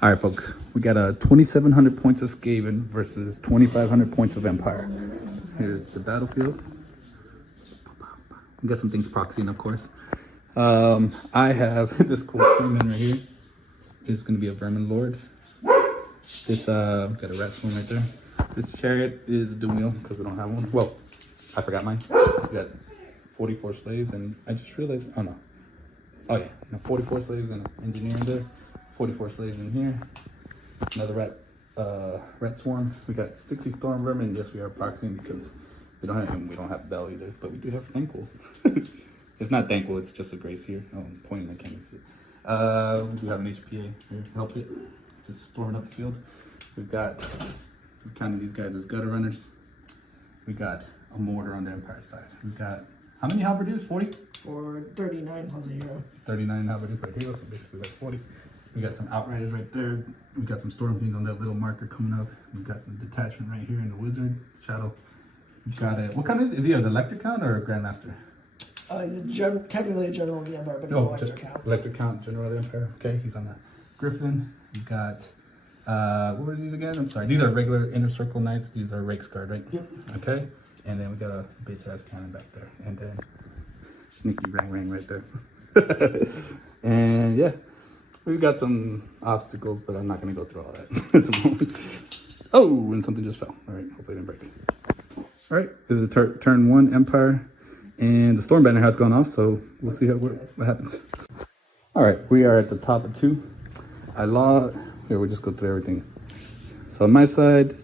All right, folks, we got 2,700 points of Skaven versus 2,500 points of Empire. Here's the battlefield. We got some things proxying, of course. I have this cool Freeman right here. This is going to be a Vermin Lord. This, got a rat swarm right there. This chariot is doom wheel because we don't have one. Well, I forgot mine. We got 44 slaves, and I just realized, oh no. Oh yeah, no, 44 slaves and an engineer in there. 44 slaves in here. Another rat swarm. We got 60 storm vermin. Yes, we are proxying because we don't have Bell either, but we do have thankful. It's not thankful, it's just a grace here. Oh, I'm pointing, I can't even see it. We do have an HPA here, help it. Just storming up the field. We've got, we're counting these guys as gutter runners. We got a mortar on the Empire side. We've got, how many halberdiers? 40? For 39 on the hero. 39 halberdiers per hero, so basically that's 40. We got some outriders right there. We got some storm fiends on that little marker coming up. We've got some detachment right here in the wizard shadow. We've got a, what kind is he an electric count or a grandmaster? He's technically a general of the Empire, but he's electric count. Electric count, general of the Empire. Okay, he's on the Griffin. We've got, what were these again? I'm sorry, these are regular inner circle knights. These are Rake's Guard, right? Yep. Okay, and then we got a bitch ass cannon back there. And then sneaky rang right there. And yeah. We've got some obstacles, but I'm not going to go through all that at the moment. Oh, and something just fell. All right, hopefully it didn't break. All right, this is turn 1 Empire, and the Storm Banner has gone off, so we'll see what happens. All right, we are at the top of 2. Here, we'll just go through everything. So on my side,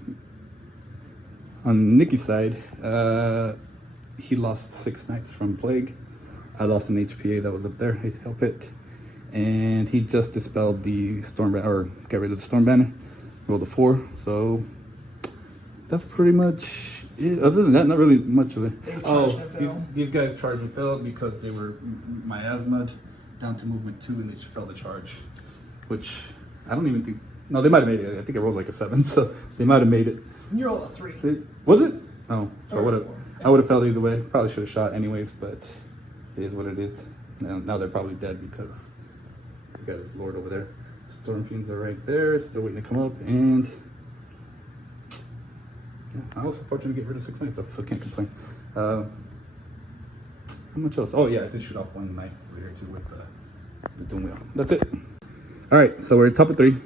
on Nikki's side, he lost 6 knights from Plague. I lost an HPA that was up there, help it. And he just dispelled the Storm Banner, or got rid of the Storm Banner. Rolled a 4, so that's pretty much it. Other than that, not really much of it. Oh, these guys charged and failed because they were miasmad down to movement 2, and they failed the charge, which I don't even think. No, they might have made it. I think I rolled like a 7, so they might have made it. You rolled a 3. Was it? Oh, so I would have failed either way. Probably should have shot anyways, but it is what it is. Now they're probably dead because. We got his lord over there. Storm fiends are right there, still waiting to come up, and yeah, I was fortunate to get rid of 6 knights though, so can't complain. How much else? Oh yeah, I did shoot off 1 knight over here too with the doom wheel. That's it. All right, so we're at top of 3.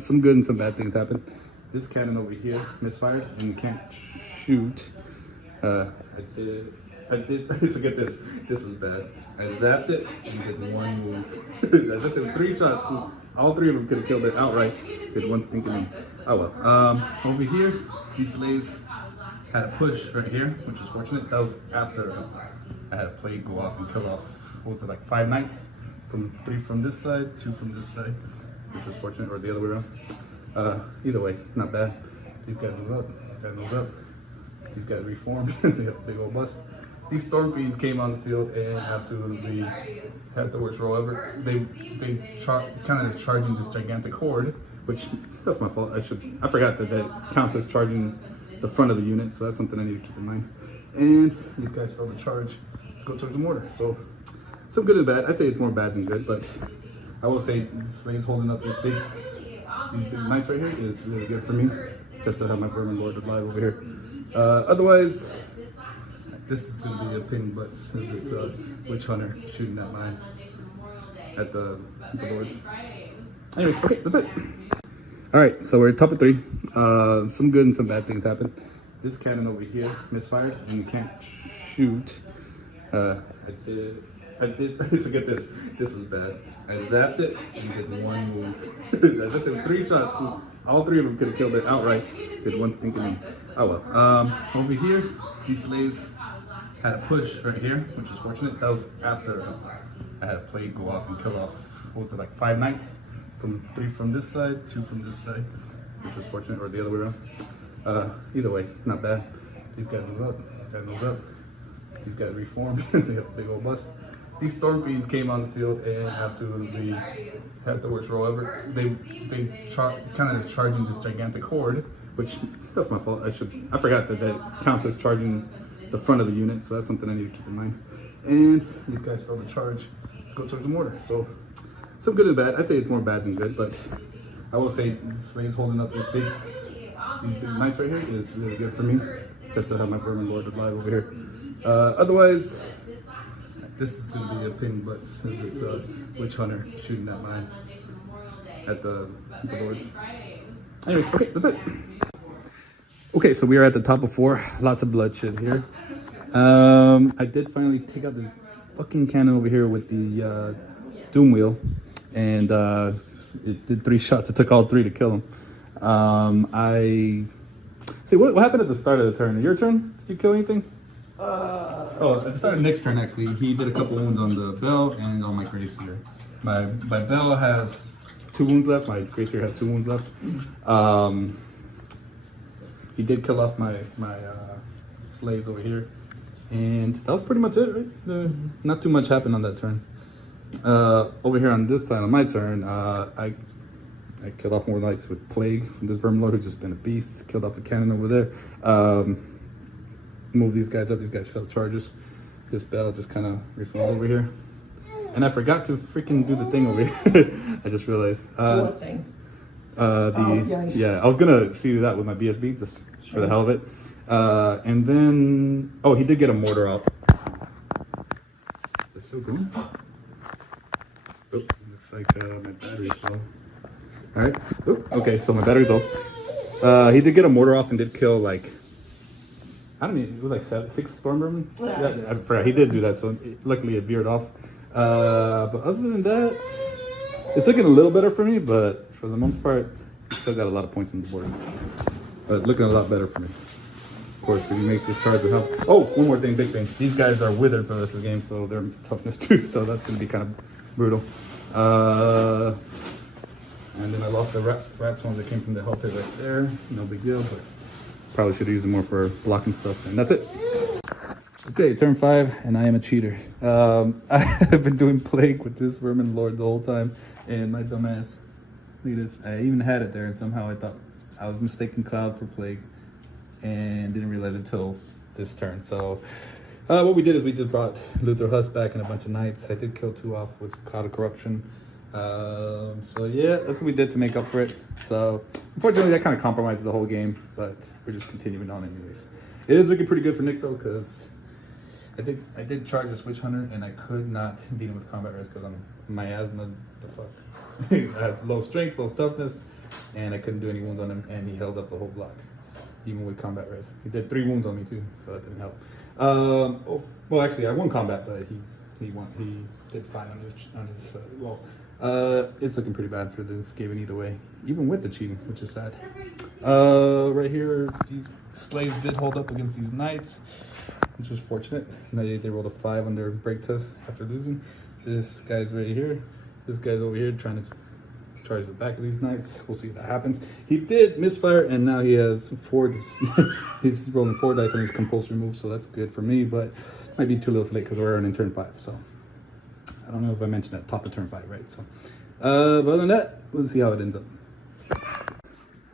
Some good and some bad things happened. This cannon over here misfired and you can't shoot. I did, so get this was bad. I zapped it and did 1 move. I just did 3 shots. So all 3 of them could have killed it outright. Did 1 thinking, oh well. Over here, these slaves had a push right here, which was fortunate. That was after I had a plague go off and kill off, what was it, like 5 knights? 3 from this side, 2 from this side, which was fortunate, or the other way around. Either way, not bad. These guys move up, these guys move up. These guys reform, they go bust. These Storm Fiends came on the field and absolutely had the worst roll ever. They kind of is charging this gigantic horde, which that's my fault. I forgot that counts as charging the front of the unit, so that's something I need to keep in mind. And these guys failed the charge to go towards the mortar. So some good and bad. I'd say it's more bad than good, but I will say the slaves holding up these big knights right here is really good for me. Just to have my Vermin Lord alive over here. Otherwise, this is gonna be a pin, but this is witch hunter shooting at the Lord. Anyways, okay, that's it. All right, so we're at top of 3. Some good and some bad things happened. This cannon over here misfired and you can't shoot. I did, so get this was bad. I zapped it and did 1 move. I just did 3 shots. So all 3 of them could have killed it outright. Did 1 thinking, oh well. Over here, these slaves had a push right here, which was fortunate. That was after I had a plague go off and kill off, what was it, like 5 knights? 3 from this side, 2 from this side, which was fortunate, or the other way around. Either way, not bad. These guys move up, these guys move up. These guys reform, they go bust. These Storm Fiends came on the field and absolutely had the worst roll ever. They kind of is charging this gigantic horde, which that's my fault. I forgot that counts as charging the front of the unit, so that's something I need to keep in mind. And these guys failed the charge to go towards the mortar. So some good and bad. I'd say it's more bad than good, but I will say Slaves holding up these big knights right here is really good for me. Just to have my Vermin Lord alive over here. Otherwise, this is going to be a pin, but this is Witch Hunter shooting at the Lord. Anyways, okay, that's it. Okay, so we are at the top of 4. Lots of bloodshed here. I did finally take out this fucking cannon over here with the Doom Wheel, and it did 3 shots. It took all 3 to kill him. What happened at the start of the turn? Your turn? Did you kill anything? Oh, at the start of Nick's turn, actually, he did a couple wounds on the Bell and on my Gracier. My Bell has 2 wounds left. My Gracier has 2 wounds left. He did kill off my slaves over here, and that was pretty much it, right? Not too much happened on that turn. Over here on this side, on my turn, I killed off more knights with Plague from this Vermin Lord, who's just been a beast. Killed off the cannon over there. Moved these guys up. These guys failed charges. This Bell just kind of refilled over here. And I forgot to freaking do the thing over here. I just realized. What thing? Yeah, I was gonna see that with my BSB just for the hell of it. And then, oh, he did get a mortar out. Is it still going? Oh, looks like my battery's low. All right. Oh, okay, so my battery's low. He did get a mortar off and did kill like, I don't know, it was like 6 storm vermin. Yes. Yeah, I forgot. He did do that, so luckily it veered off. But other than that, it's looking a little better for me, but for the most part, still got a lot of points on the board. But looking a lot better for me. Of course, if he makes this charge, will help. Oh, one more thing, big thing. These guys are withered for the rest of the game, so they're toughness 2, so that's going to be kind of brutal. And then I lost the rat swarms that came from the hell pit right there. No big deal, but probably should have used them more for blocking stuff. And that's it. Okay, turn 5, and I am a cheater. I have been doing Plague with this Vermin Lord the whole time, and my dumbass, look at this. I even had it there, and somehow I thought I was mistaking Cloud for Plague, and didn't realize it until this turn. So what we did is we just brought Luther Huss back and a bunch of knights. I did kill 2 off with Cloud of Corruption. So yeah, that's what we did to make up for it. So unfortunately, that kind of compromised the whole game, but we're just continuing on anyways. It is looking pretty good for Nick though, because I did charge this Witch Hunter, and I could not beat him with combat res because I'm miasma the fuck. I have low strength, low toughness, and I couldn't do any wounds on him, and he held up the whole block, even with combat res. He did 3 wounds on me too, so that didn't help. Well, actually, I won combat, but he won. He did fine on his well. It's looking pretty bad for the Skaven either way, even with the cheating, which is sad. Right here, these slaves did hold up against these knights, which was fortunate. They rolled a 5 on their break test after losing. This guy's right here. This guy's over here trying to charge the back of these knights. We'll see if that happens. He did misfire, and now he has 4. He's rolling 4 dice on his compulsory move, so that's good for me, but might be too little too late because we're in turn 5. So I don't know if I mentioned that, top of turn 5, right? So, but other than that, let's see how it ends up.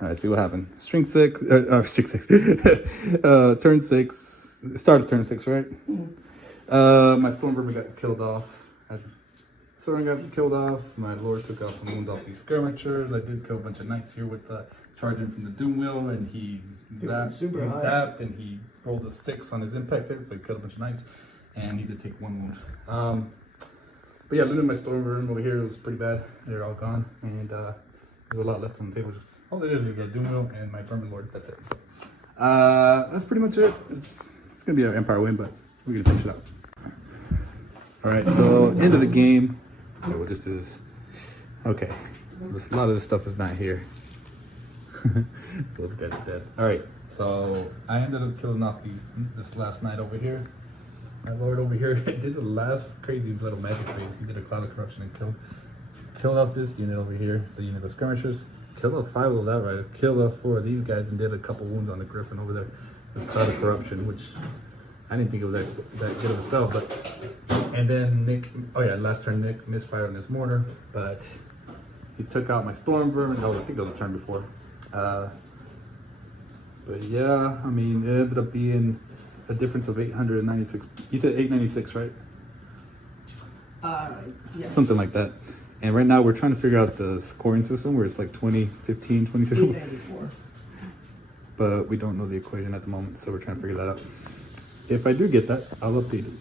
All right, see what happened. String 6, string 6, turn 6, start of turn 6, right? My Storm Vermin got killed off. Soren got killed off. My Lord took out some wounds off these skirmishers. I did kill a bunch of knights here with the charging from the Doom Wheel, and he zapped, and he rolled a 6 on his impact hit, so he killed a bunch of knights, and he did take 1 wound. But yeah, looting my Storm Vermin over here was pretty bad. They're all gone, and there's a lot left on the table. Just all it is the Doom Wheel and my Vermin Lord. That's it. So, that's pretty much it. It's gonna be an Empire win, but we're gonna finish it up. All right, so end of the game. Okay, we'll just do this. Okay, a lot of this stuff is not here. Those guys are dead. All right, so I ended up killing off this last knight over here. My Lord over here did the last crazy little magic phase. He did a Cloud of Corruption and killed off this unit over here. So unit of skirmishers. Killed off 5 of those outriders. Killed off 4 of these guys and did a couple wounds on the Griffin over there with Cloud of Corruption, which I didn't think it was that good of a spell. But and then Nick, oh yeah, last turn Nick misfired on his mortar, but he took out my Storm Vermin. Oh, I think that was a turn before. But yeah, I mean, it ended up being a difference of 896. He said 896, right? Yes. Something like that. And right now we're trying to figure out the scoring system where it's like 20, 15, 26. 894. But we don't know the equation at the moment, so we're trying to figure that out. If I do get that, I'll update it.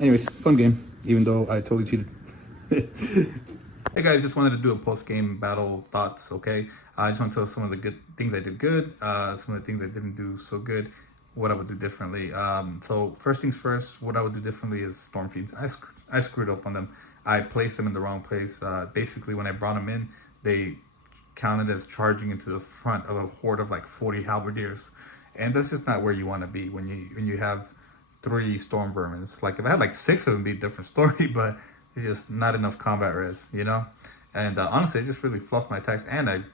Anyways, fun game, even though I totally cheated. Hey guys, just wanted to do a post-game battle thoughts, okay? I just want to tell some of the good things I did good, some of the things I didn't do so good, what I would do differently. So first things first, what I would do differently is Storm Fiends. I screwed up on them. I placed them in the wrong place. Basically, when I brought them in, they counted as charging into the front of a horde of like 40 halberdiers, and that's just not where you want to be when you have 3 storm vermins. Like if I had like 6 of them, it'd be a different story, but it's just not enough combat res, you know. And honestly, it just really fluffed my attacks, and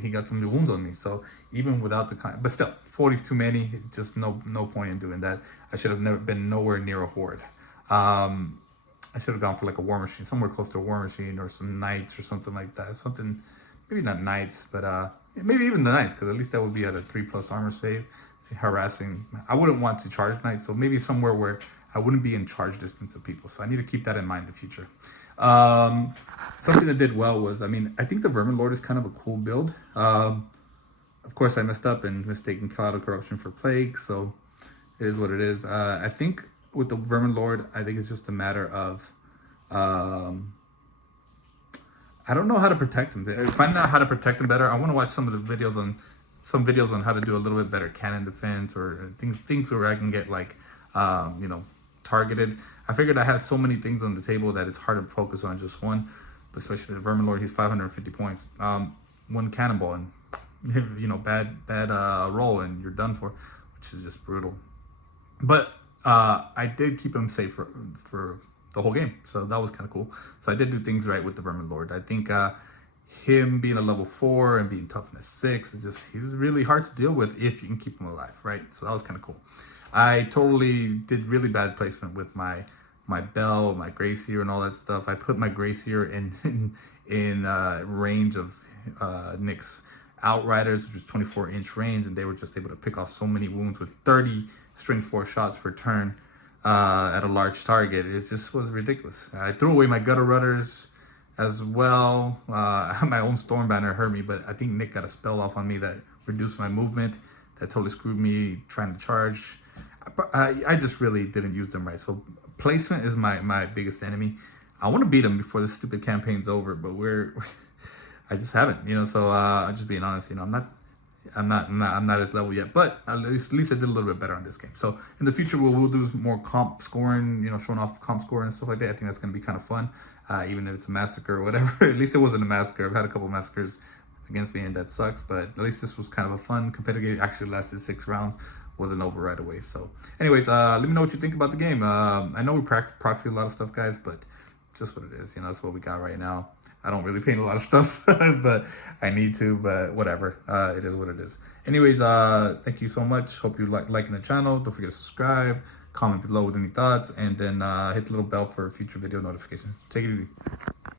he got some new wounds on me. So even without the but still, 40 is too many. Just no point in doing that. I should have never been nowhere near a horde. I should have gone for like a war machine, somewhere close to a war machine, or some knights or something like that. Something, maybe not knights, but maybe even the knights, because at least that would be at a 3+ armor save. Harassing, I wouldn't want to charge knights, so maybe somewhere where I wouldn't be in charge distance of people. So I need to keep that in mind in the future. Something that did well was, I think the Vermin Lord is kind of a cool build. Of course, I messed up and mistaken Cloud of Corruption for Plague, so it is what it is. I think with the Vermin Lord, I think it's just a matter of, I don't know how to protect them. Finding out how to protect them better. I want to watch some of the videos on how to do a little bit better cannon defense, or things where I can get like, targeted. I figured I had so many things on the table that it's hard to focus on just one, but especially the Vermin Lord, he's 550 points. One cannonball and, bad roll and you're done for, which is just brutal. But I did keep him safe for the whole game, so that was kind of cool. So I did do things right with the Vermin Lord. I think him being a level 4 and being toughness 6 is he's really hard to deal with if you can keep him alive, right? So that was kind of cool. I totally did really bad placement with my bell, my Gracier, and all that stuff. I put my Gracier in range of Nick's Outriders, which was 24-inch range, and they were just able to pick off so many wounds with 30 strength 4 shots per turn at a large target. It just was ridiculous. I threw away my Gutter Rudders as well. My own Storm Banner hurt me, but I think Nick got a spell off on me that reduced my movement. That totally screwed me trying to charge. I just really didn't use them right. So placement is my biggest enemy. I want to beat them before this stupid campaign's over, but I just haven't, so I'm just being honest, I'm not at this level yet, but at least I did a little bit better on this game. So in the future, we'll do more comp scoring, showing off comp scoring and stuff like that. I think that's going to be kind of fun, even if it's a massacre or whatever. At least it wasn't a massacre. I've had a couple massacres against me, and that sucks, but at least this was kind of a fun competitive game. It actually lasted 6 rounds, wasn't over right away. So anyways, let me know what you think about the game. I know we proxy a lot of stuff, guys, but just what it is, that's what we got right now. I don't really paint a lot of stuff, but I need to, but whatever. It is what it is. Anyways, thank you so much. Hope you liking the channel. Don't forget to subscribe, comment below with any thoughts, and then hit the little bell for future video notifications. Take it easy.